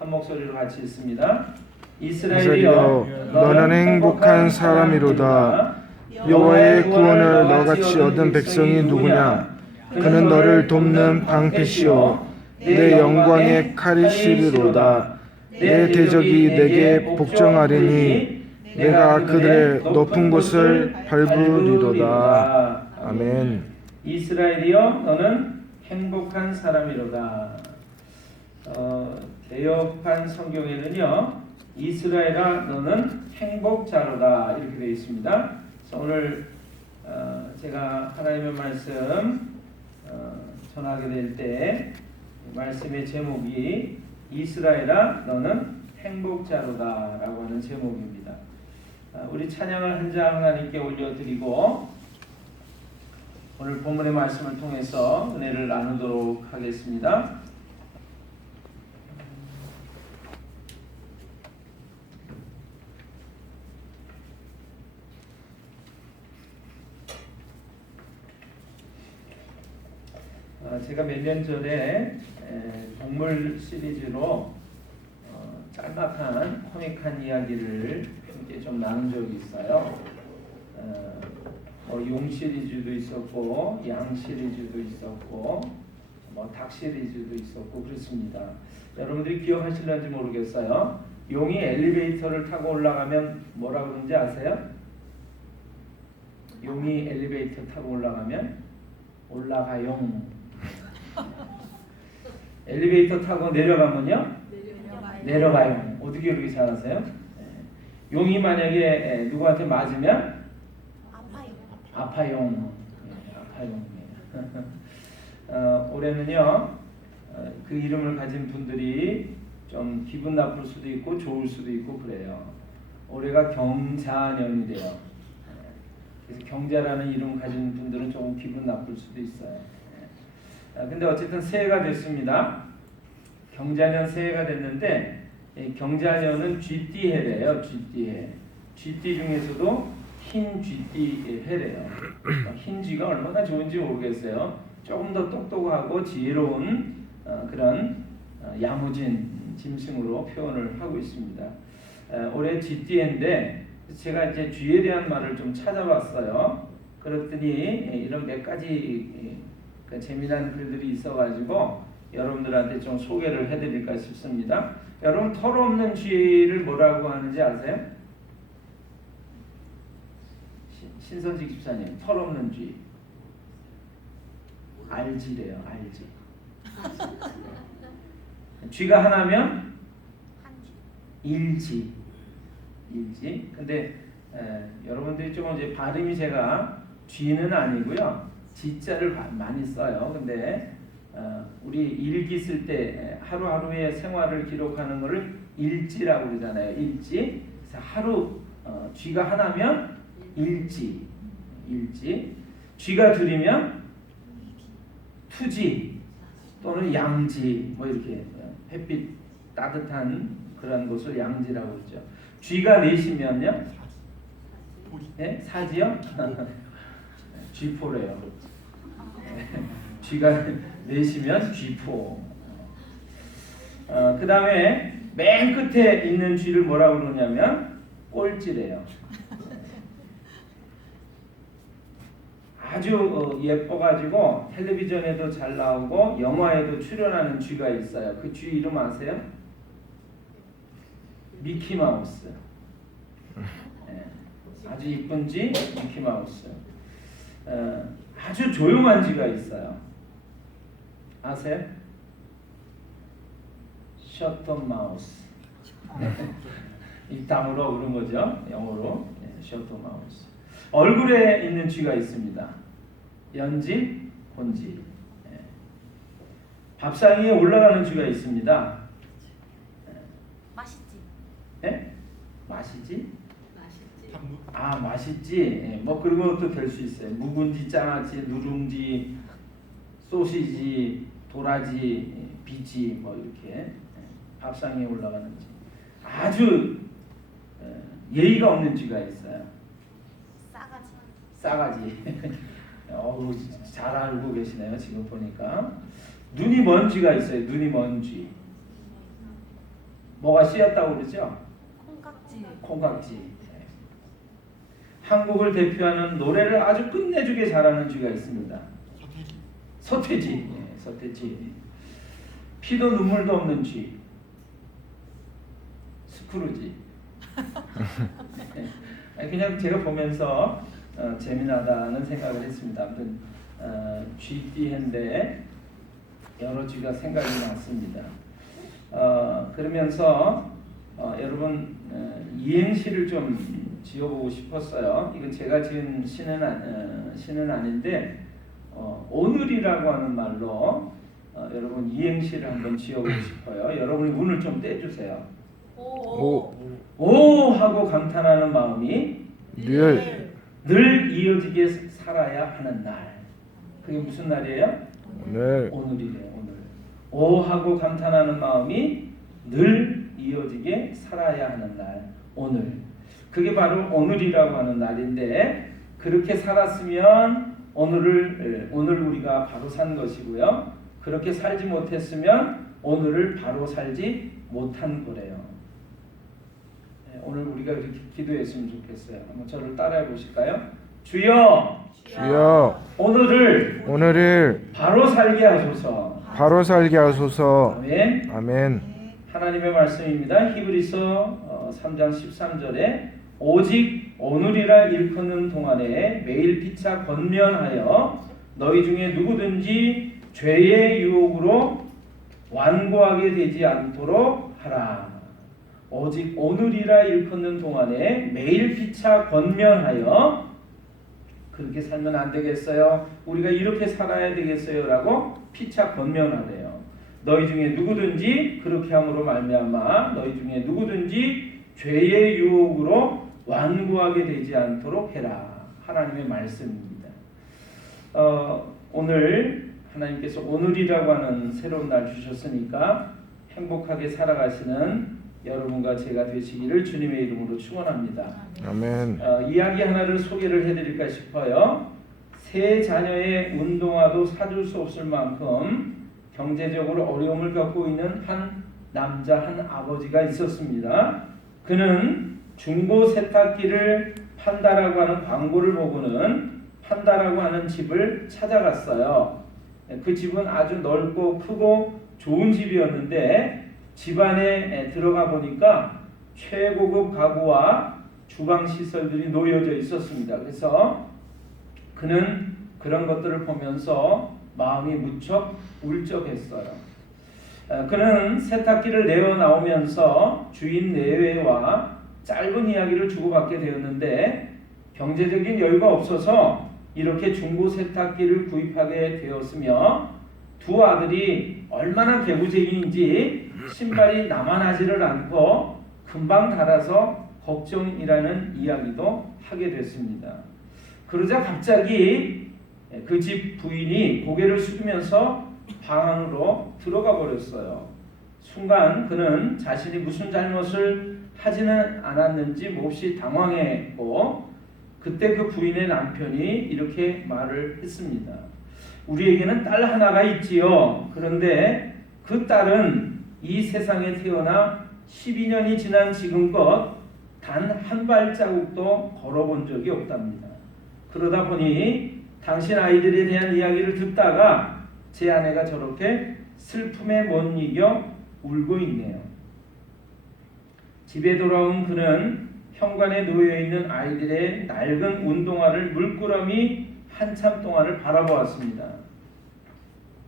한 목소리로 같이 읽습니다. 이스라엘이여 너는 행복한 사람이로다. 여호와의 구원을 너같이 얻은 백성이 누구냐? 그는 너를 돕는 방패시요 내 영광의 칼이시리로다. 내 대적이 내게 복종하리니 내가 그들의 높은 곳을 밟으리로다. 아멘. 이스라엘이여 너는 행복한 사람이로다. 개역한 성경에는요, 이스라엘아 너는 행복자로다 이렇게 되어 있습니다. 그래서 오늘 제가 하나님의 말씀 전하게 될 때 말씀의 제목이 이스라엘아 너는 행복자로다 라고 하는 제목입니다. 우리 찬양을 한 장 하나님께 올려드리고 오늘 본문의 말씀을 통해서 은혜를 나누도록 하겠습니다. 제가 몇 년 전에 동물 시리즈로 짤막한 코믹한 이야기를 함께 좀 나눈 적이 있어요. 용 시리즈도 있었고 양 시리즈도 있었고 닭 시리즈도 있었고 그렇습니다. 여러분들이 기억하실런지 모르겠어요. 용이 엘리베이터를 타고 올라가면 뭐라 그러는지 아세요? 용이 엘리베이터 타고 올라가면 올라가용. 엘리베이터 타고 내려가면요? 내려가요. 어떻게 그렇게 잘하세요? 용이 만약에 누구한테 맞으면 아파용. 올해는요 그 이름을 가진 분들이 좀 기분 나쁠 수도 있고 좋을 수도 있고 그래요. 올해가 경자년이래요. 그래서 경자라는 이름 가진 분들은 조금 기분 나쁠 수도 있어요. 근데 어쨌든 새해가 됐습니다. 경자년 새해가 됐는데 경자년은 쥐띠해래요. 쥐띠해. 쥐띠 중에서도 흰 쥐띠 해래요. 흰 쥐가 얼마나 좋은지 모르겠어요. 조금 더 똑똑하고 지혜로운 그런 야무진 짐승으로 표현을 하고 있습니다. 올해 쥐띠해인데 제가 이제 쥐에 대한 말을 좀 찾아봤어요. 그랬더니 이런 몇 가지 재미난 글들이 있어가지고 여러분들한테 좀 소개를 해드릴까 싶습니다. 여러분 털 없는 쥐를 뭐라고 하는지 아세요? 신선직 집사님, 털 없는 쥐 알지래요. 알지. 쥐가 하나면 일지. 근데 여러분들이 좀 이제 발음이 제가 쥐는 아니고요. 지자를 많이 써요. 근데 우리 일기 쓸 때 하루하루의 생활을 기록하는 것을 일지라고 그러잖아요. 일지. 그래서 하루 쥐가 하나면 일지. 쥐가 둘이면 투지 또는 양지. 뭐 이렇게 햇빛 따뜻한 그런 곳을 양지라고 그러죠. 쥐가 넷이면요? 네? 사지요? 쥐포래요. 쥐가 넷이면 쥐포. 그 다음에 맨 끝에 있는 쥐를 뭐라고 그러냐면 꼴찌래요. 아주 예뻐가지고 텔레비전에도 잘 나오고 영화에도 출연하는 쥐가 있어요. 그 쥐 이름 아세요? 미키마우스. 아주 이쁜 쥐 미키마우스. 아주 조용한 쥐가 있어요. 아세요? 셔터마우스. 입담으로 그런 거죠. 영어로 셔터마우스. 얼굴에 있는 쥐가 있습니다. 연지, 혼지. 밥상 위에 올라가는 쥐가 있습니다. 맛있지. 네? 맛이지? 맛있지. 뭐 그런 것도 될 수 있어요. 묵은지, 장아찌, 누룽지, 소시지, 도라지, 비지 뭐 이렇게 밥상에 올라가는 쥐. 아주 예의가 없는 쥐가 있어요. 싸가지. 잘 알고 계시네요. 지금 보니까 눈이 먼 쥐가 있어요. 눈이 먼 쥐. 뭐가 씌었다고 그러죠? 콩깍지. 콩깍지. 한국을 대표하는 노래를 아주 끝내주게 잘하는 쥐가 있습니다. 서태지. 서태지. 피도 눈물도 없는 쥐. 스크루지. 그냥 제가 보면서 재미나다는 생각을 했습니다. 아무튼 쥐띠인데 여러 쥐가 생각이 났습니다. 그러면서 여러분 이행시를 좀 지어보고 싶었어요. 이건 제가 지은 시는 아닌데 오늘이라고 하는 말로 여러분 이행시를 한번 지어보고 싶어요. 여러분이 운을 좀 떼주세요. 오 하고 감탄하는 마음이 늘 이어지게 살아야 하는 날. 그게 무슨 날이에요? 오늘이래요. 오늘. 오 하고 감탄하는 마음이 늘 이어지게 살아야 하는 날. 오늘. 그게 바로 오늘이라고 하는 날인데 그렇게 살았으면 오늘 우리가 바로 산 것이고요. 그렇게 살지 못했으면 오늘을 바로 살지 못한 거래요. 오늘 우리가 이렇게 기도했으면 좋겠어요. 한번 저를 따라해 보실까요? 주여, 오늘을 바로 살게 하소서. 아멘. 아멘. 하나님의 말씀입니다. 히브리서 3장 13절에 오직 오늘이라 일컫는 동안에 매일 피차 권면하여 너희 중에 누구든지 죄의 유혹으로 완고하게 되지 않도록 하라. 오직 오늘이라 일컫는 동안에 매일 피차 권면하여 그렇게 살면 안 되겠어요. 우리가 이렇게 살아야 되겠어요. 라고 피차 권면하래요. 너희 중에 누구든지 그렇게 함으로 말미암아 너희 중에 누구든지 죄의 유혹으로 완고하게 되지 않도록 해라. 하나님의 말씀입니다. 오늘 하나님께서 오늘이라고 하는 새로운 날 주셨으니까 행복하게 살아가시는 여러분과 제가 되시기를 주님의 이름으로 축원합니다. 아멘. 이야기 하나를 소개를 해드릴까 싶어요. 세 자녀의 운동화도 사줄 수 없을 만큼 경제적으로 어려움을 겪고 있는 한 남자 한 아버지가 있었습니다. 그는 중고 세탁기를 판다라고 하는 광고를 보고는 판다라고 하는 집을 찾아갔어요. 그 집은 아주 넓고 크고 좋은 집이었는데 집 안에 들어가 보니까 최고급 가구와 주방 시설들이 놓여져 있었습니다. 그래서 그는 그런 것들을 보면서 마음이 무척 울적했어요. 그는 세탁기를 내어 나오면서 주인 내외와 짧은 이야기를 주고받게 되었는데 경제적인 여유가 없어서 이렇게 중고 세탁기를 구입하게 되었으며 두 아들이 얼마나 개구쟁이인지 신발이 남아나지를 않고 금방 닳아서 걱정이라는 이야기도 하게 됐습니다. 그러자 갑자기 그 집 부인이 고개를 숙이면서 방 안으로 들어가 버렸어요. 순간 그는 자신이 무슨 잘못을 하지는 않았는지 몹시 당황했고 그때 그 부인의 남편이 이렇게 말을 했습니다. 우리에게는 딸 하나가 있지요. 그런데 그 딸은 이 세상에 태어나 12년이 지난 지금껏 단 한 발자국도 걸어본 적이 없답니다. 그러다 보니 당신 아이들에 대한 이야기를 듣다가 제 아내가 저렇게 슬픔에 못 이겨 울고 있네요. 집에 돌아온 그는 현관에 놓여있는 아이들의 낡은 운동화를 물끄러미 한참 동안을 바라보았습니다.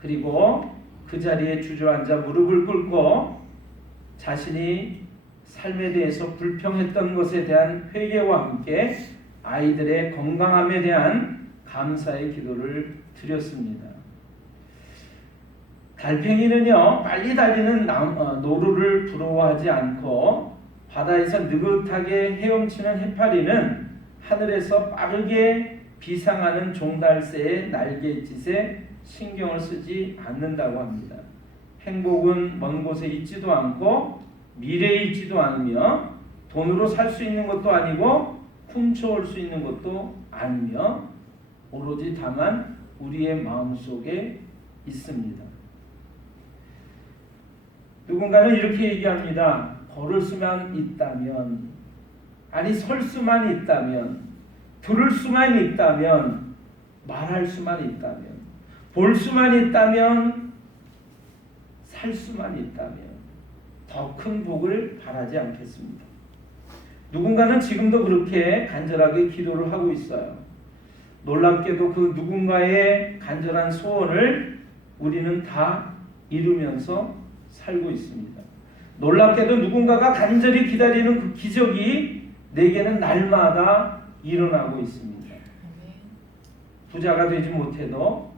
그리고 그 자리에 주저앉아 무릎을 꿇고 자신이 삶에 대해서 불평했던 것에 대한 회개와 함께 아이들의 건강함에 대한 감사의 기도를 드렸습니다. 달팽이는요 빨리 달리는 노루를 부러워하지 않고 바다에서 느긋하게 헤엄치는 해파리는 하늘에서 빠르게 비상하는 종달새의 날갯짓에 신경을 쓰지 않는다고 합니다. 행복은 먼 곳에 있지도 않고 미래에 있지도 않으며 돈으로 살 수 있는 것도 아니고 훔쳐올 수 있는 것도 아니며 오로지 다만 우리의 마음속에 있습니다. 누군가는 이렇게 얘기합니다. 걸을 수만 있다면, 아니 설 수만 있다면, 들을 수만 있다면, 말할 수만 있다면, 볼 수만 있다면, 살 수만 있다면 더 큰 복을 바라지 않겠습니다. 누군가는 지금도 그렇게 간절하게 기도를 하고 있어요. 놀랍게도 그 누군가의 간절한 소원을 우리는 다 이루면서 살고 있습니다. 놀랍게도 누군가가 간절히 기다리는 그 기적이 내게는 날마다 일어나고 있습니다. 부자가 되지 못해도,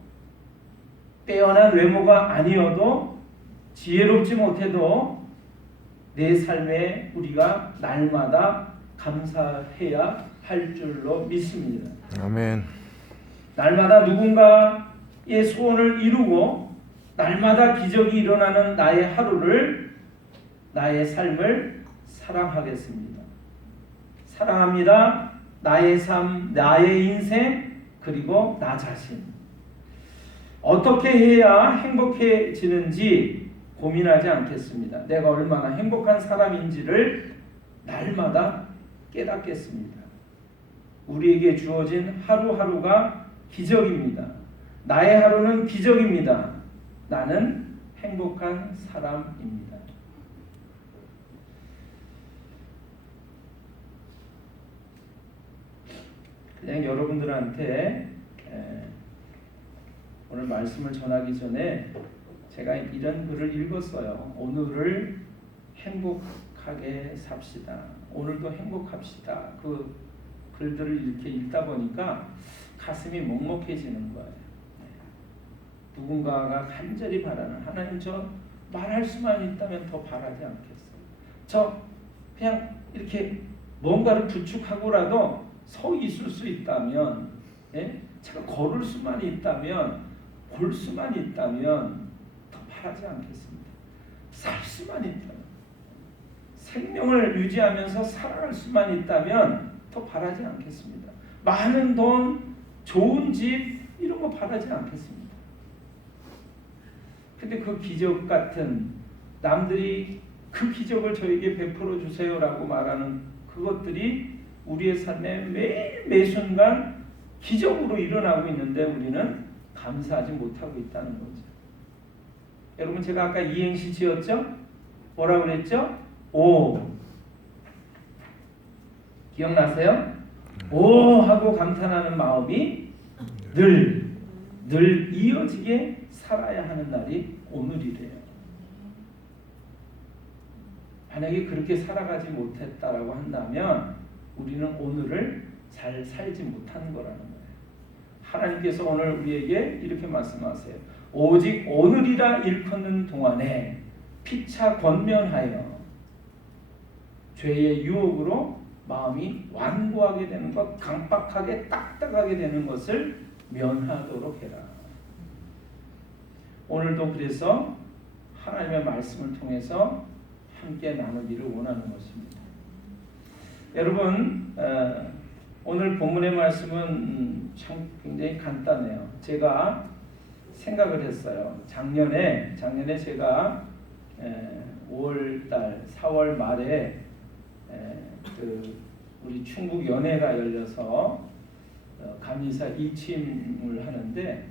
빼어난 외모가 아니어도, 지혜롭지 못해도 내 삶에 우리가 날마다 감사해야 할 줄로 믿습니다. 아멘. 날마다 누군가의 소원을 이루고 날마다 기적이 일어나는 나의 하루를, 나의 삶을 사랑하겠습니다. 사랑합니다. 나의 삶, 나의 인생, 그리고 나 자신. 어떻게 해야 행복해지는지 고민하지 않겠습니다. 내가 얼마나 행복한 사람인지를 날마다 깨닫겠습니다. 우리에게 주어진 하루하루가 기적입니다. 나의 하루는 기적입니다. 나는 행복한 사람입니다. 그냥 여러분들한테 오늘 말씀을 전하기 전에 제가 이런 글을 읽었어요. 오늘을 행복하게 삽시다. 오늘도 행복합시다. 그 글들을 이렇게 읽다 보니까 가슴이 먹먹해지는 거예요. 누군가가 간절히 바라는, 하나님 저 말할 수만 있다면 더 바라지 않겠어요. 저 그냥 이렇게 뭔가를 부축하고라도 서 있을 수 있다면, 제가 걸을 수만 있다면, 볼 수만 있다면 더 바라지 않겠습니다. 살 수만 있다면, 생명을 유지하면서 살아갈 수만 있다면 더 바라지 않겠습니다. 많은 돈, 좋은 집 이런 거 바라지 않겠습니다. 근데 그 기적 같은, 남들이 그 기적을 저에게 베풀어 주세요라고 말하는 그것들이 우리의 삶에 매일 매순간 기적으로 일어나고 있는데 우리는 감사하지 못하고 있다는 거죠. 여러분, 제가 아까 이행시 지었죠? 뭐라고 그랬죠? 오. 기억나세요? 오 하고 감탄하는 마음이 늘 이어지게 살아야 하는 날이 오늘이래요. 만약에 그렇게 살아가지 못했다라고 한다면 우리는 오늘을 잘 살지 못하는 거라는 거예요. 하나님께서 오늘 우리에게 이렇게 말씀하세요. 오직 오늘이라 일컫는 동안에 피차 권면하여 죄의 유혹으로 마음이 완고하게 되는 것, 강박하게 딱딱하게 되는 것을 면하도록 해라. 오늘도 그래서 하나님의 말씀을 통해서 함께 나누기를 원하는 것입니다. 여러분, 오늘 본문의 말씀은 참 굉장히 간단해요. 제가 생각을 했어요. 작년에 제가 5월달, 4월 말에 우리 충북 연회가 열려서 감리사 2취임을 하는데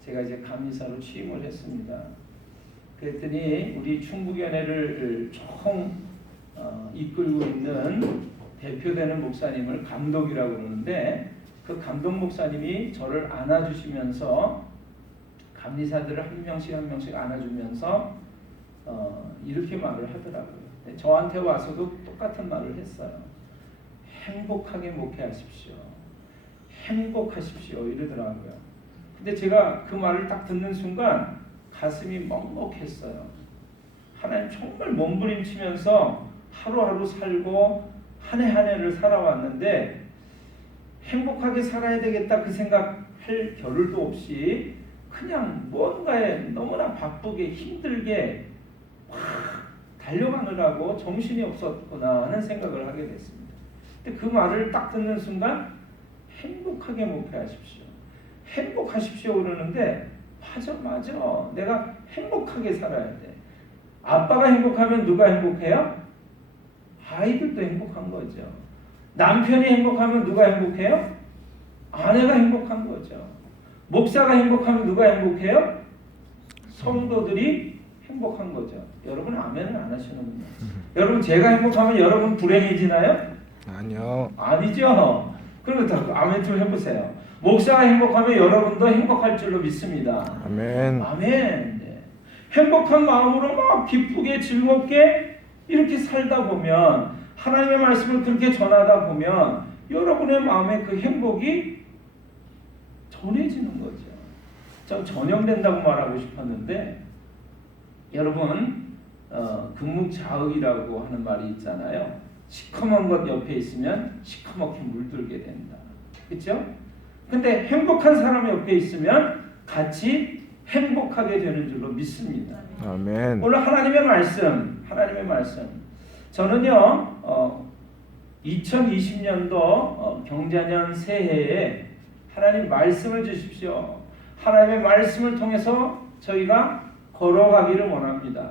제가 이제 감리사로 취임을 했습니다. 그랬더니 우리 충북 연회를 총 이끌고 있는 대표되는 목사님을 감독이라고 그러는데 그 감독 목사님이 저를 안아주시면서 감리사들을 한 명씩 안아주면서 이렇게 말을 하더라고요. 저한테 와서도 똑같은 말을 했어요. 행복하게 목회하십시오. 행복하십시오. 이러더라고요. 근데 제가 그 말을 딱 듣는 순간 가슴이 먹먹했어요. 하나님 정말 몸부림치면서 하루하루 살고 한 해 한 해를 살아왔는데 행복하게 살아야 되겠다 그 생각할 겨를도 없이 그냥 뭔가에 너무나 바쁘게 힘들게 확 달려가느라고 정신이 없었구나 하는 생각을 하게 됐습니다. 근데 그 말을 딱 듣는 순간 행복하게 목회하십시오. 행복하십시오 그러는데 맞아. 내가 행복하게 살아야 돼. 아빠가 행복하면 누가 행복해요? 아이들도 행복한 거죠. 남편이 행복하면 누가 행복해요? 아내가 행복한 거죠. 목사가 행복하면 누가 행복해요? 성도들이 행복한 거죠. 여러분 아멘을 안 하시는군요. 여러분 제가 행복하면 여러분 불행해지나요? 아니요. 아니죠. 그리고 더 아멘 좀 해보세요. 목사가 행복하면 여러분도 행복할 줄로 믿습니다. 아멘. 아멘. 네. 행복한 마음으로 막 기쁘게 즐겁게 이렇게 살다 보면 하나님의 말씀을 그렇게 전하다 보면 여러분의 마음에 그 행복이 전해지는 거죠. 좀 전염된다고 말하고 싶었는데 여러분 금묵자흑이라고 하는 말이 있잖아요. 시커먼 것 옆에 있으면 시커멓게 물들게 된다. 그렇죠? 근데 행복한 사람 옆에 있으면 같이 행복하게 되는 줄로 믿습니다. 아멘. 오늘 하나님의 말씀. 저는요 2020년도 경자년 새해에 하나님 말씀을 주십시오. 하나님의 말씀을 통해서 저희가 걸어가기를 원합니다.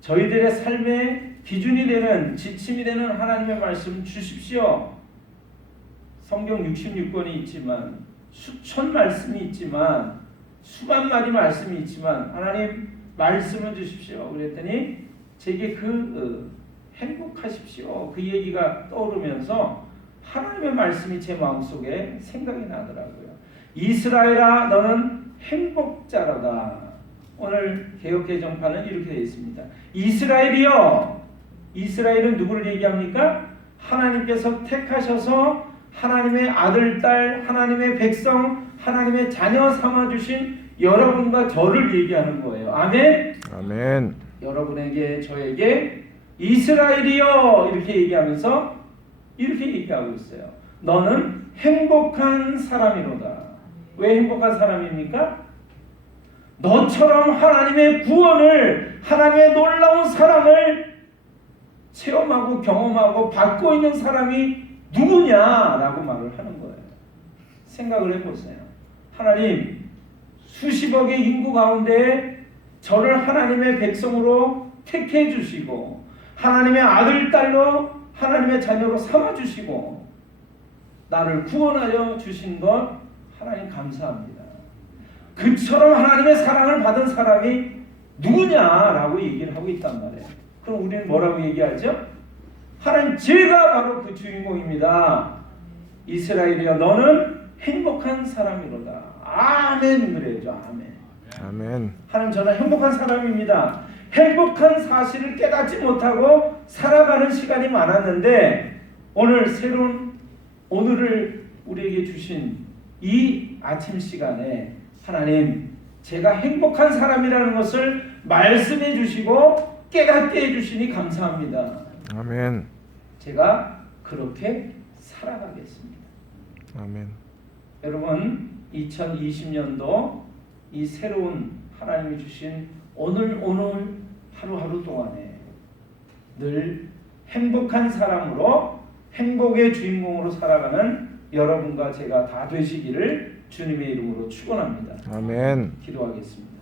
저희들의 삶의 기준이 되는 지침이 되는 하나님의 말씀 주십시오. 성경 66권이 있지만 수천 말씀이 있지만 수만 마디 말씀이 있지만 하나님 말씀을 주십시오. 그랬더니 제게 행복하십시오. 그 얘기가 떠오르면서 하나님의 말씀이 제 마음속에 생각이 나더라고요. 이스라엘아 너는 행복자로다. 오늘 개역개정판은 이렇게 되어 있습니다. 이스라엘이요. 이스라엘은 누구를 얘기합니까? 하나님께서 택하셔서 하나님의 아들, 딸, 하나님의 백성, 하나님의 자녀 삼아주신 여러분과 저를 얘기하는 거예요. 아멘? 아멘. 여러분에게 저에게 이스라엘이요 이렇게 얘기하면서 이렇게 얘기하고 있어요. 너는 행복한 사람이로다. 왜 행복한 사람입니까? 너처럼 하나님의 구원을, 하나님의 놀라운 사랑을 체험하고 경험하고 받고 있는 사람이 누구냐라고 말을 하는 거예요. 생각을 해보세요. 하나님 수십억의 인구 가운데 저를 하나님의 백성으로 택해 주시고 하나님의 아들, 딸로 하나님의 자녀로 삼아주시고 나를 구원하여 주신 것 하나님 감사합니다. 그처럼 하나님의 사랑을 받은 사람이 누구냐라고 얘기를 하고 있단 말이에요. 그럼 우리는 뭐라고 얘기하죠? 하나님 제가 바로 그 주인공입니다. 이스라엘이여 너는 행복한 사람이로다. 아멘 그래야죠. 아멘. 아멘. 하나님 저는 행복한 사람입니다. 행복한 사실을 깨닫지 못하고 살아가는 시간이 많았는데 오늘을 우리에게 주신 이 아침 시간에 하나님 제가 행복한 사람이라는 것을 말씀해 주시고 깨닫게 해 주시니 감사합니다. 아멘. 제가 그렇게 살아가겠습니다. 아멘. 여러분 2020년도 이 새로운 하나님이 주신 오늘 하루하루 동안에 늘 행복한 사람으로 행복의 주인공으로 살아가는 여러분과 제가 다 되시기를 주님의 이름으로 축원합니다. 아멘. 기도하겠습니다.